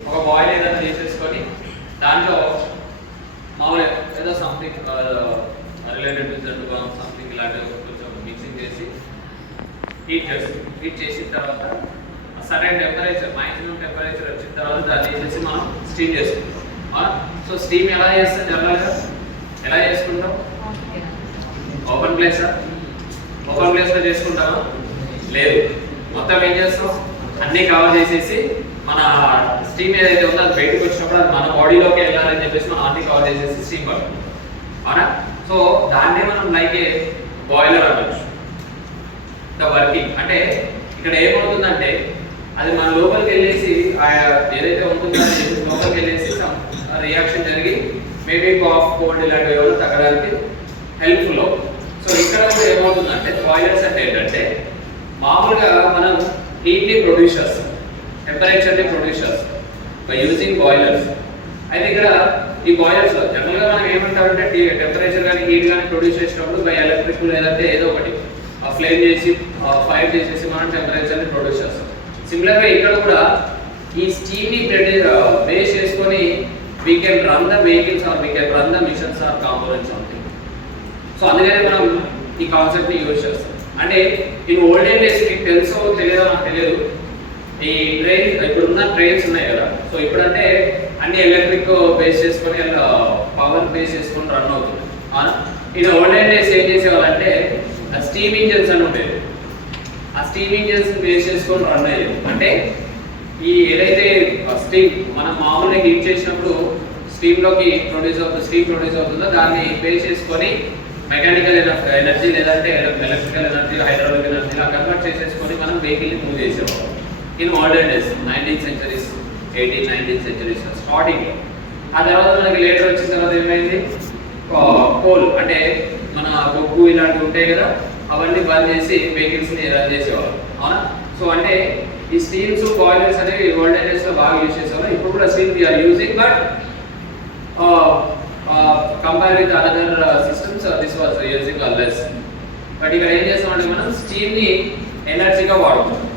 ఒక బాయిల్ ఏదైనా చేసేసుకొని దాంట్లో మామూలుగా ఏదో సంథింగ్ రిలేటెడ్ టు జంతుగా సంథింగ్ ఇలాంటివి కొంచెం మిక్సింగ్ చేసి హీట్ చేసిన తర్వాత సరైన టెంపరేచర్ మ్యాక్సిమం టెంపరేచర్ వచ్చిన తర్వాత దాన్ని వేసేసి మనం స్టీమ్ చేసుకుంటాం. సో స్టీమ్ ఎలా చేస్తాం జనరల్గా ఎలా చేసుకుంటాం? ఓపెన్ ప్లేసా? ఓపెన్ ప్లేస్లో చేసుకుంటామా? లేదు, మొత్తం ఏం చేస్తాం అన్నీ కవర్ చేసేసి మన స్టీమ్ ఏదైతే ఉందో అది బయటకు వచ్చినప్పుడు అది మన బాడీలోకి వెళ్ళాలని చెప్పేసి మనం అన్ని కవర్ చేసేసి స్టీమ్ పడుతుంది. అవునా? సో దాన్నే మనం లైక్ ఏ బాయిలర్ అనొచ్చు. ద వర్కింగ్ అంటే ఇక్కడ ఏమవుతుందంటే అది మన లోపలికి వెళ్ళేసి ఏదైతే ఉంటుందో అది లోపలికి వెళ్ళేసి రియాక్షన్ జరిగి మేబీ కాఫ్ కోల్డ్ ఇలాంటివి ఏమైనా తగ్గడానికి హెల్ప్ఫుల్ అవుతుంది. సో ఇక్కడ కూడా ఏమవుతుందంటే బాయిలర్స్ అంటే ఏంటంటే మామూలుగా మనం హీట్ని ప్రొడ్యూస్ చేస్తాం, టెంపరేచర్ని ప్రొడ్యూస్ చేస్తాం బై యూజింగ్ బాయిలర్స్. అయితే ఇక్కడ ఈ బాయిలర్స్లో జనరల్గా మనం ఏమంటారంటే టెంపరేచర్ కానీ హీట్ కానీ ప్రొడ్యూస్ చేసినప్పుడు బై ఎలక్ట్రిక్ లేదంటే ఏదో ఒకటి ఫ్లేమ్ చేసి ఫైర్ చేసేసి మనం టెంపరేచర్ని ప్రొడ్యూస్ చేస్తాం. సిమిలర్గా ఇక్కడ కూడా ఈ స్టీమ్ని బేస్ చేసుకొని we can run the vehicles or we can run the machines or components something. So అందుకనే మనం ఈ కాన్సెప్ట్ని యూజ్ చేస్తాం. అంటే ఇన్ ఓల్డెన్ డేస్ మీకు తెలుసో తెలియదో నాకు తెలియదు, ఈ ట్రైన్ ఇప్పుడున్న ట్రైన్స్ ఉన్నాయి కదా, సో ఇప్పుడంటే అన్ని ఎలక్ట్రిక్ బేస్ చేసుకొని పవర్ బేస్ చేసుకొని రన్ అవుతుంది. అవునా? ఇన్ ఓల్డెన్ డేస్ ఏం చేసేవాళ్ళంటే స్టీమ్ ఇంజన్స్ అని ఉండేది. ఆ స్టీమ్ ఇంజన్స్ బేస్ చేసుకొని రన్ అయ్యేది. అంటే ఈ ఏదైతే స్టీమ్ మనం మామూలుగా హీట్ చేసినప్పుడు స్టీమ్లోకి స్టీమ్ ప్రొడ్యూస్ అవుతుందో దాన్ని బేస్ చేసుకొని మెకానికల్ ఎనర్జీ లేదంటే ఎలక్ట్రికల్ ఎనర్జీ హైడ్రాలిక్ ఎనర్జీ ఇలా కన్వర్ట్ చేసేసుకొని మనం వెహికల్ని మూవ్ చేసేవాళ్ళం in modern days 19th centuries 18th 19th centuries starting. ఆ తర్వాత మనకి లేటర్ వచ్చిన తర్వాత ఏమైంది, కోల్ అంటే మన బొగ్గు ఇలాంటివి ఉంటాయి కదా, అవన్నీ బంద్ చేసి వెహికల్స్ని రన్ చేసేవాళ్ళు. అవునా? సో అంటే ఈ స్టీమ్స్ బాయిలర్స్ అనేవి ఓల్డెన్ డేస్లో బాగా యూజ్ చేసేవాళ్ళు. ఇప్పుడు కూడా steam we are using but compare with another systems this was using less. But ఇక్కడ ఏం చేస్తామంటే మనం స్టీమ్ని ఎనర్జీగా వాడుకుంటాం.